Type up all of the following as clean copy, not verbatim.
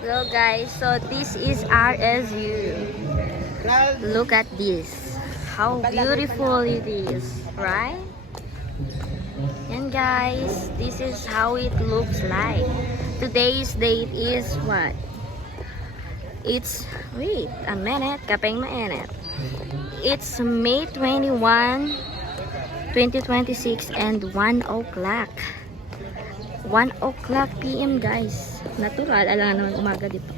Hello guys, so this is RSU. Look at this. How beautiful it is, right? And guys, this is how it looks like. Today's date is what? It's, wait a minute, kapeng mainit. It's May 21, 2026 and 1 o'clock. 1 o'clock PM guys. Natural, alam naman umaga dito.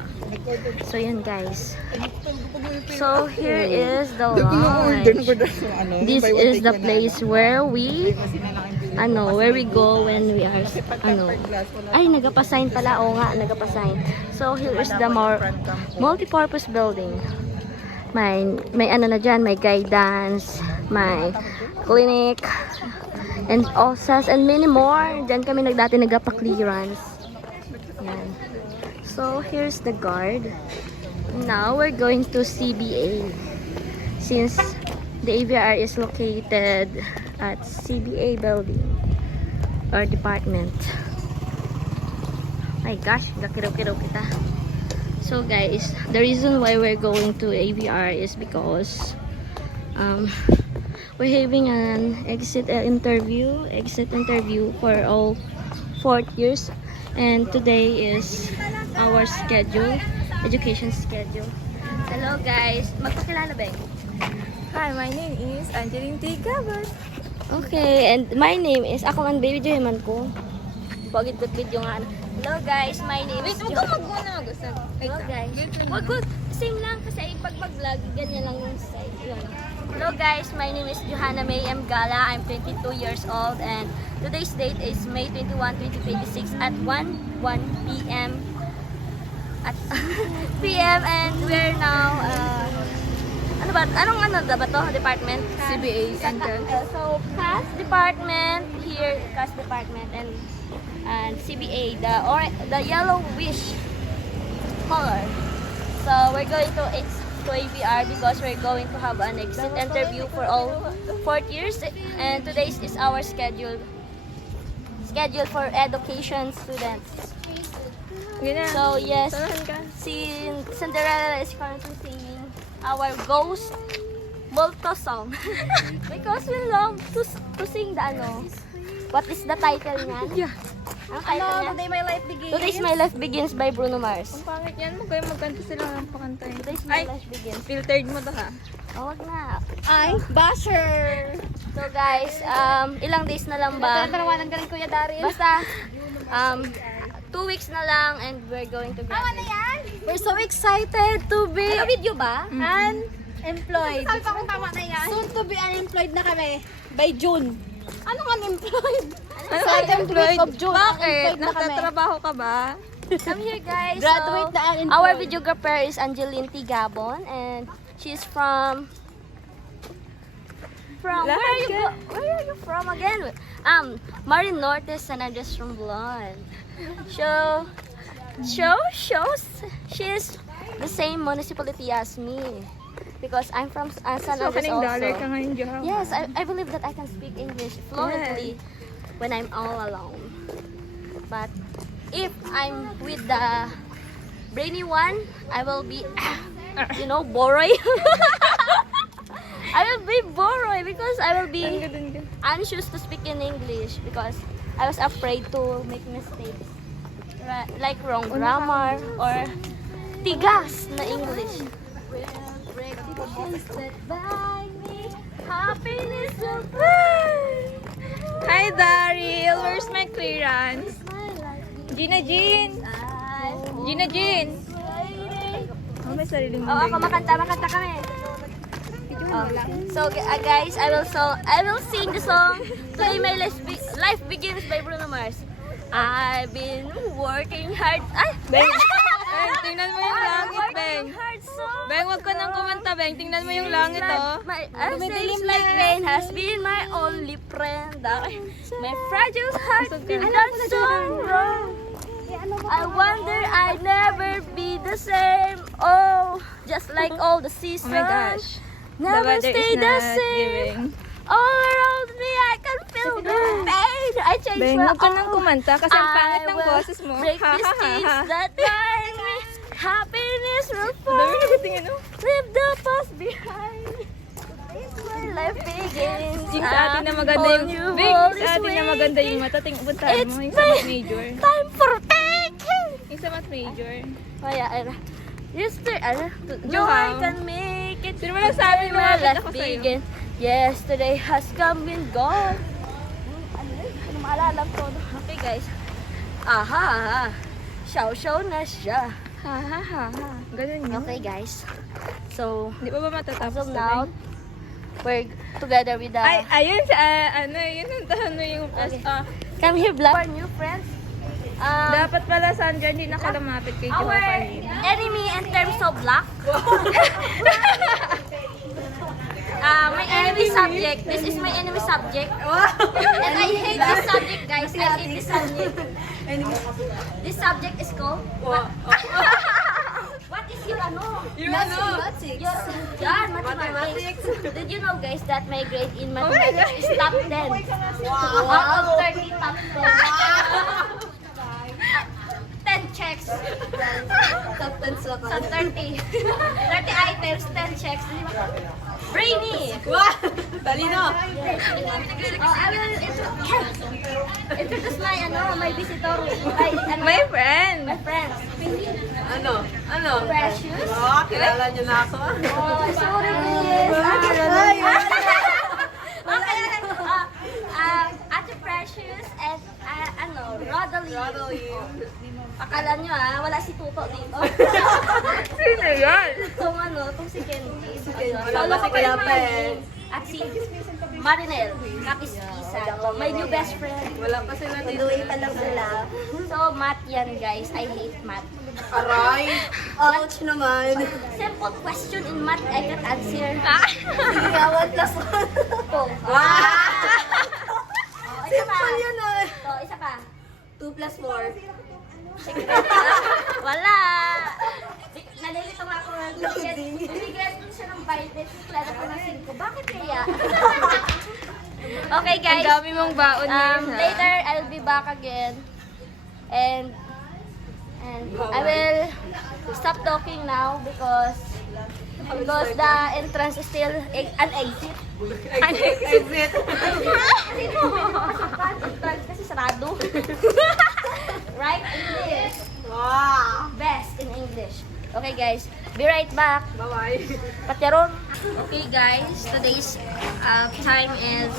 So yun guys. So here is the lodge. This is the place where we go when we are ay nagapasign pala. Oo nga, nagapasign. So here is the multi-purpose building. May ano na dyan, may guidance, may clinic, and OSAS, and many more. Diyan kami dati nagpa-clearance. Yan. So, here's the guard. Now, we're going to CBA. Since the AVR is located at CBA building or department. My gosh, gakiraw-kiraw kita. So, guys, the reason why we're going to AVR is because we're having an exit interview for all 4th years, and today is our education schedule. Hello guys, magpakilala ba? Hi, my name is Angeline T. Gabon. Okay, and my name is ako man baby Joyman ko. Pagit video nga. Hello guys, my name is Wait, huwag muna mag-usap. Hello guys. Wag, same lang kasi pag mag-vlog ganyan lang yung side. Yun. Hello guys, my name is Johanna May M. Gala. I'm 22 years old and today's date is May 21, 2026 at 1 p.m. and we're now anong ba to? Department? CBA Center. So, CAS department here, CAS department and CBA, the yellowish color. So, we're going to AVR because we're going to have an exit interview for all 4th years, and today's is our schedule for education students. So yes, Cinderella is currently singing our Ghost Multo song because we love to sing the what is the title niyan? Yeah. Ang title niya? Today My Life Begins. Today's My Life Begins by Bruno Mars. Ang pangit yan. Magkanta sila ng pakantay. Today's My Life Begins. Filtered mo to ha. Oh, wag na. Ay, basher! So guys, ilang days na lang ba? Tarawanan ka rin Kuya Daryl. Basta 2 weeks na lang and we're going to graduate. yan? We're so excited to be video ba? Unemployed. Sabi pa kung tama na yan. Soon to be unemployed na kami. By June. Anong unemployed? Second week of June. Bakit? Unemployed na kami. Nagtatrabaho ka ba? Come here guys. Graduate na unemployed. Our videographer is Angeline T. Gabon and she's from where are you from again? Marin Norte, San Andres Romblon. Shows she's the same municipality as me because I'm from San Andres also. Ka ngayon, Johan. Yes, I believe that I can speak English fluently when I'm all alone. But if I'm with the brainy one, I will be, boroy. I will be boroy because I will be anxious to speak in English because I was afraid to make mistakes. Like wrong grammar or tigas na English. Happiness will burn. Hi, Daryl. Where's my clearance? Gina Jean. Oh, may sariling Oo, ako makanta kami. So guys, I will sing the song Today My Life Begins by Bruno Mars. I've been working hard. Beng, tingnan mo yung langit, Beng. Hard so Beng, wag ka nang kumanta, Beng. Tingnan mo yung langit, oh. Seems like rain has been my only friend. My fragile heart been done so wrong. I wonder I'd never be the same. Oh, just like all the seasons. Oh my gosh. Never The weather stay is the not same. giving. All around me, I can feel the pain. I change Beng, my huwag ka nang kumanta kasi ang pangit ng I will boses mo. break these chains that bind me. Happiness will Ang dami fall. nagating ano. Leave the past behind. Today's where life begins. Yung sa atin na maganda yung... Big, sa atin na maganda yung mata. Puntahan mo. Yung sa mat major. Time for taking. Yung sa mat major. Kaya, yesterday, no, Johan. I can make it. Sino mo lang sabi Where lumapit life ako sa'yo? begin. Yesterday has come and gone. Ano maalala ko? Okay, guys. Aha. Show na siya. Ha ha ha ha. Ganun yun. Okay, guys. So, Di ba ba as matatapos of now, we're together with the... Ay, ayun sa ano, yun ang yung plus. Okay. Come here, vlog. Our new friends. Dapat pala, Sandra, hindi na ka lumapit kay Our Joaquin. enemy in terms of luck. My enemy subject. This is my enemy subject. And I hate this subject, guys. I hate this subject. This subject is called... What is your ano? Mathematics. Your mathematics. Did you know, guys, that my grade in mathematics is top 10? Out of 30, top 10. 10 checks. Top 10 sa Sa 30. 30 items, 10 checks. Brainy! Talino. I will introduce my visitor. My friend! My friends. Ano? Precious. Kilala niyo na ako. Oh, sorry, please. Ate Precious and Rodaline. Akala nyo wala si Tuto dito. Sino yan? Itong si Kenji. Wala pa si Kayapa eh. At si Marinel, kakis-isa. My new best friend. Wala pa sila dito. Duwi pa lang sila. So, math yan, guys. I hate math. Aray. Ouch naman. Simple question in math, I can answer. Sige, 1 plus 1. Simple yun ah. Isa pa. 2 plus 4. Wala! Nalilito nga ako. Nabigyan ko siya ng bite. Klaro ko ng 5. Bakit kaya? Okay, Ang guys. dami mong baon ngayon, ha? Later, I'll be back again. And I will stop talking now because the entrance is still an exit. Exit. Entrance kasi sarado. Right? English. Wow. Best in English. Okay, guys. Be right back. Bye-bye. Patyaron. Okay, guys. Today's time is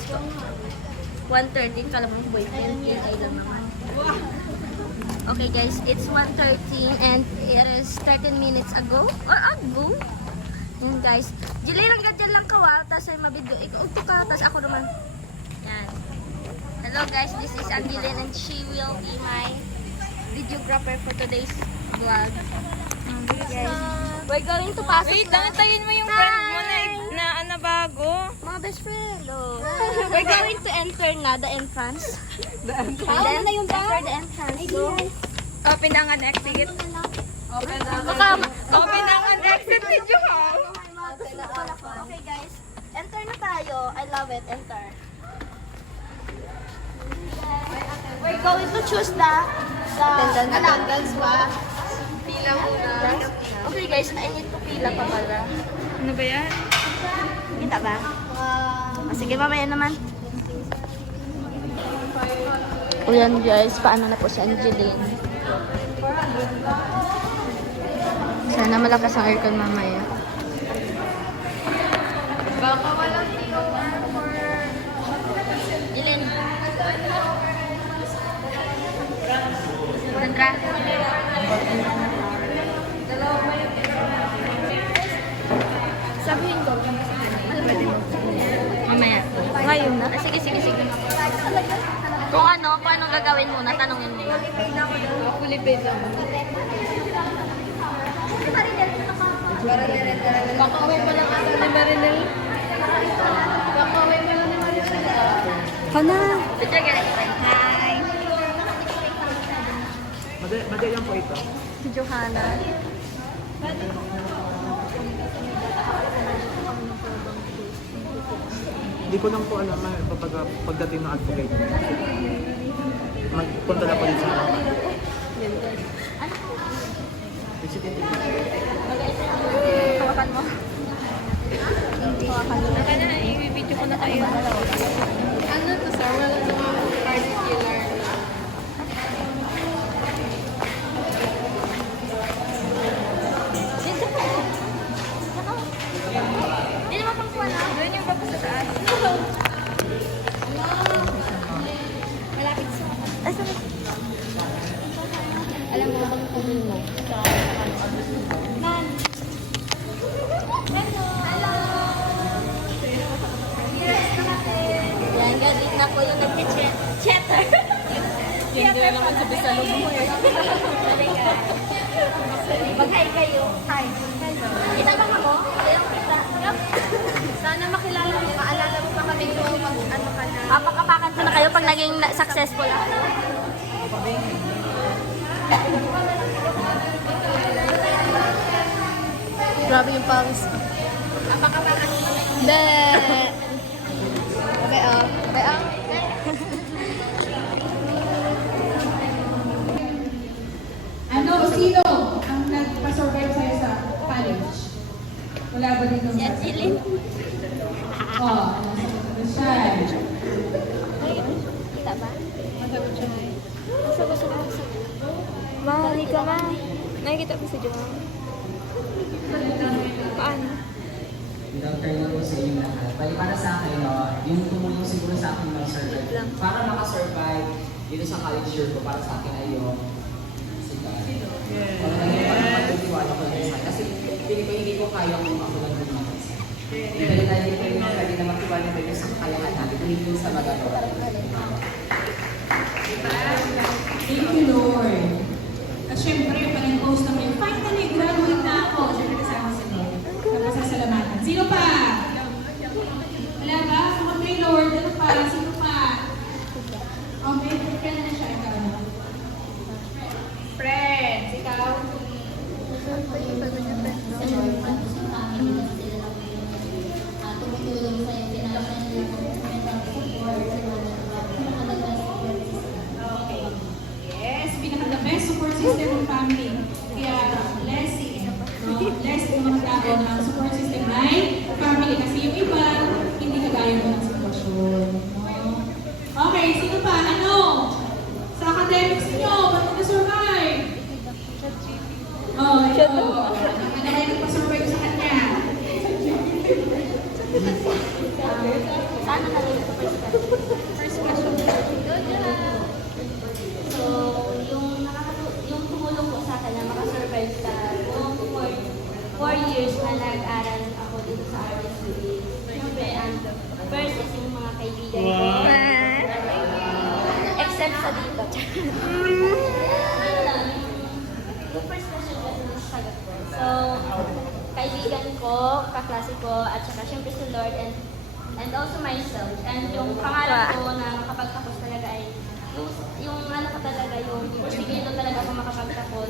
1:30. Kala mo boyfriend. I don't know. Okay, guys. It's 1:30 and it is 13 minutes ago. Or ago. Yan, guys. Jilin lang gadyan lang kawa. Tapos ay mabidyo. Ikaw ka. Tapos ako naman. Yan. Hello, guys. This is Angeline and she will be my videographer for today's vlog. Guys, we're going to pasok Wait, na. dantayin mo yung friend mo na bago. Mga best friend, We're going to enter na the entrance. Paano na yung Enter the entrance. So, Open ang exit. Open ang exit ni Johan. Okay, guys. Enter na tayo. I love it. Enter. We're going to choose the Attendance pa. Pila muna. Okay, guys. I need to pila pa pala. Ano ba yan? Kita ba? Sige, mamaya naman. O yan, guys. Paano na po si Angeline? Sana malakas ang aircon mamaya. Baka walang TOR for... Angeline. Sandra. Sabihin ko. Mamaya. Ngayon na. Sige. Kung anong gagawin mo, tanongin mo. Kulipid lang. Kakawin pa lang ata ni Marinel. Kakawin pa lang ni Marinel. Kana. Hi. Madali lang po ito. Si Johanna. Hindi ko lang po alam pagdating ng advocate. Magpunta na po din sa harapan. Hawakan mo. Hawakan na, i-video ko na kayo. Ano to, sir? Wala namang particular. Hindi naman pang kuha na. Doon yung tapos sa taas. Malapit sa Alam mo bang kunin mo? Man. Yan, gadit na ko yung nag-chatter. Hindi naman sabi sa loob mo eh. Mag-hi kayo. Hi. Kita ba ako? Ayun, kita. Sana makilala mo, maalala mo pa kami kung ano ka na. Papakapakan ko na kayo pag naging successful ako. Grabe yung pawis ko. Papakapakan ko na. Hindi. Okay, oh. Okay, oh. Ano, sino ang nagpa-survive sa'yo sa college? Wala ba dito? Si Angeline. Oh, siya. Kita ba? Sagot. Mahali ka ma. Nakikita ko si Juma. Paano? Dr. lang po sa inyo lahat. Bali para sa akin, no, yung tumulong siguro sa akin mag-survive. Para makasurvive dito sa college year ko, para sa akin ay yung si God. Pagkakatiwala ko lang sa akin. Kasi hindi ko kaya kung ako lang din mag-isa. Dahil tayo kayo na pwede na magtiwala tayo sa kakayahan natin, hindi sa magagawa. Thank you, Lord. At syempre, pag nag-post namin, finally, graduate na ako. Syempre, kasama sa Lord. Napasasalamatan. Sino pa? Wala ba? Okay, Lord. Ano pa? Sino pa? Okay, kaya na siya. Ikaw na. Friends, ikaw? Yes, pinaka-the best support system ng family. Kaya, blessing. No? Blessed yung mga tao ng support system ay family. Kasi yung iba, hindi kagaya mo ng sitwasyon. No? Okay, sino pa? Ano? Sa academics niyo, ba't na-survive? Oh, ito. Ano kayo nagpa-survive sa kanya? Sana na rin ito first question. So, yung tumulong ko sa akin na makasurvive sa buong 4 years na nag-aral ako dito sa RSU. Siyempre, first is yung mga kaibigan ko. Except sa dito. Yung first question kasi nasasagot ko. So, kaibigan ko, kaklase ko, at saka siyempre si Lord and also myself. And yung pangarap ko na makapagtapos talaga ay yung ano ko talaga, yung pusigilo talaga ako makapagtapos.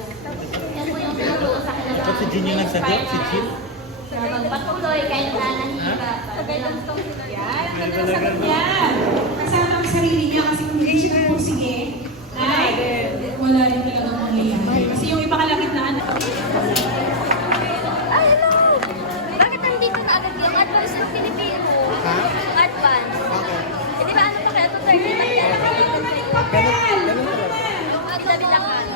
Yan po yung sinuturo sa akin na Si Jin yung nagsagot? Si Jin? Magpatuloy kahit na nahihirapan. Sabay lang itong Yan, ang ganda ng sagot niya. Kasama ang sarili niya kasi kung hindi siya nagpursige, ay, wala rin talagang mangyayari. Kasi yung ipakalakit na anak. Ay, hello! Bakit nandito na agad yung advance ng Pilipino? Ha? Yung advance. Okay. Eh, di ba ano pa kaya? 2:30 ba kaya? Yung bilabilangan.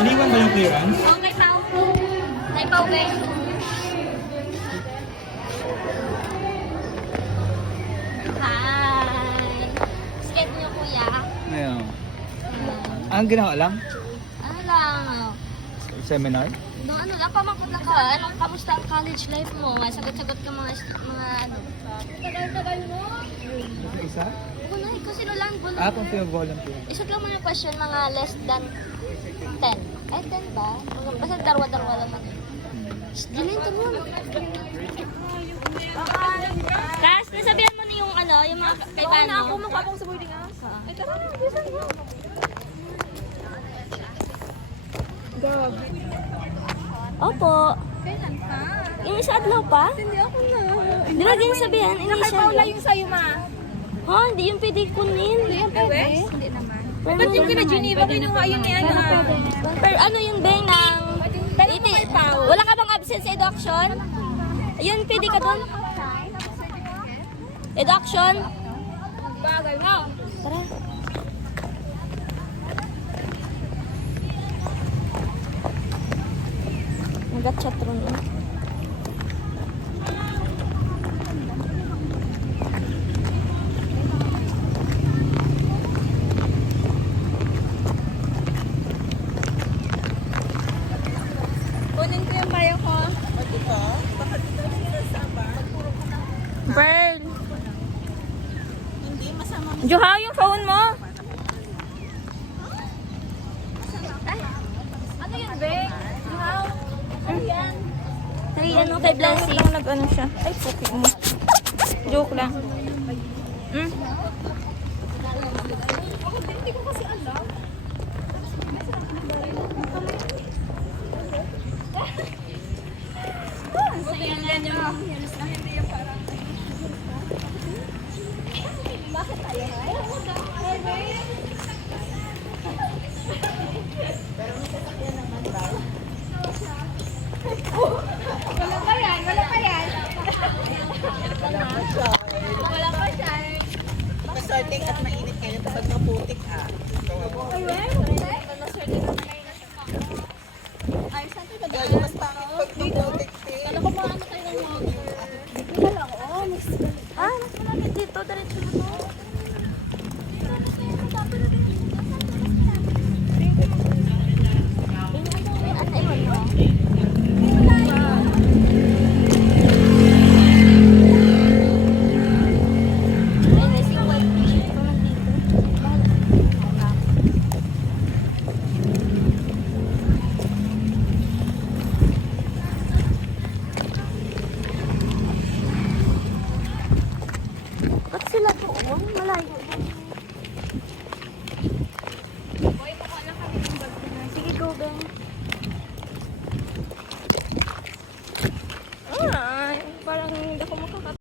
Iniwan ba yung clearance? Okay, Pao. Tay Pao, guys. Hi! Skate niyo, kuya. Ayun. Ang ginawa lang? Ano lang, Seminar? no, ano lang, pamangkot lang ka. Anong, kamusta ang college life mo? Sagot-sagot ka mga ano. Tagal-tagal mo. Isa? Ako na, ikaw sino lang, gulo. Kung sino volunteer. Isot lang mga question, mga less than 10. Ay, 10 ba? Basta darwa-darwa naman. Dilintan mo. Kas, nasabihan mo na yung ano, yung mga kaibahan mo. Ako magpapang sa boarding house. Ay, tara na. Bisan mo. Opo. Kailan pa? Yung isa adlaw pa? Hindi ako na. Di lagi yung sabihan, initial. yung sa'yo, ma. Ha, hindi yung pwede kunin. Hindi yan pwede. Hindi naman. Ba't yung kina Geneva, kinuha yun yan? Pero ano yun, Beng, ng... Wala ka bang absence sa education? Ayun, pwede ka doon. Education? Bagay mo. Tara. Nag-chat ron eh. Kunin ko yung bayo ko. Pearl. Joha, yung phone mo. Ano yun, Beng? Wow. Ano yan? Ay, ano kay Blessing? Lang nag-ano siya. Ay, puki mo. Joke lang. Hmm? Hindi ko kasi alam. Wala pa yan. Wala pa yan. Wala pa siya. Masarting at mainit ngayon kapag maputik ah. Ay, wala. Maswerte na kayo. Ay, saan tayo ba? Gagi mas pangit pag maputik din. Kala ko ba ano tayo ng water? Dito na lang. Oh, mas Mas malapit dito. Diretso na to. Ba't sila doon? Malayo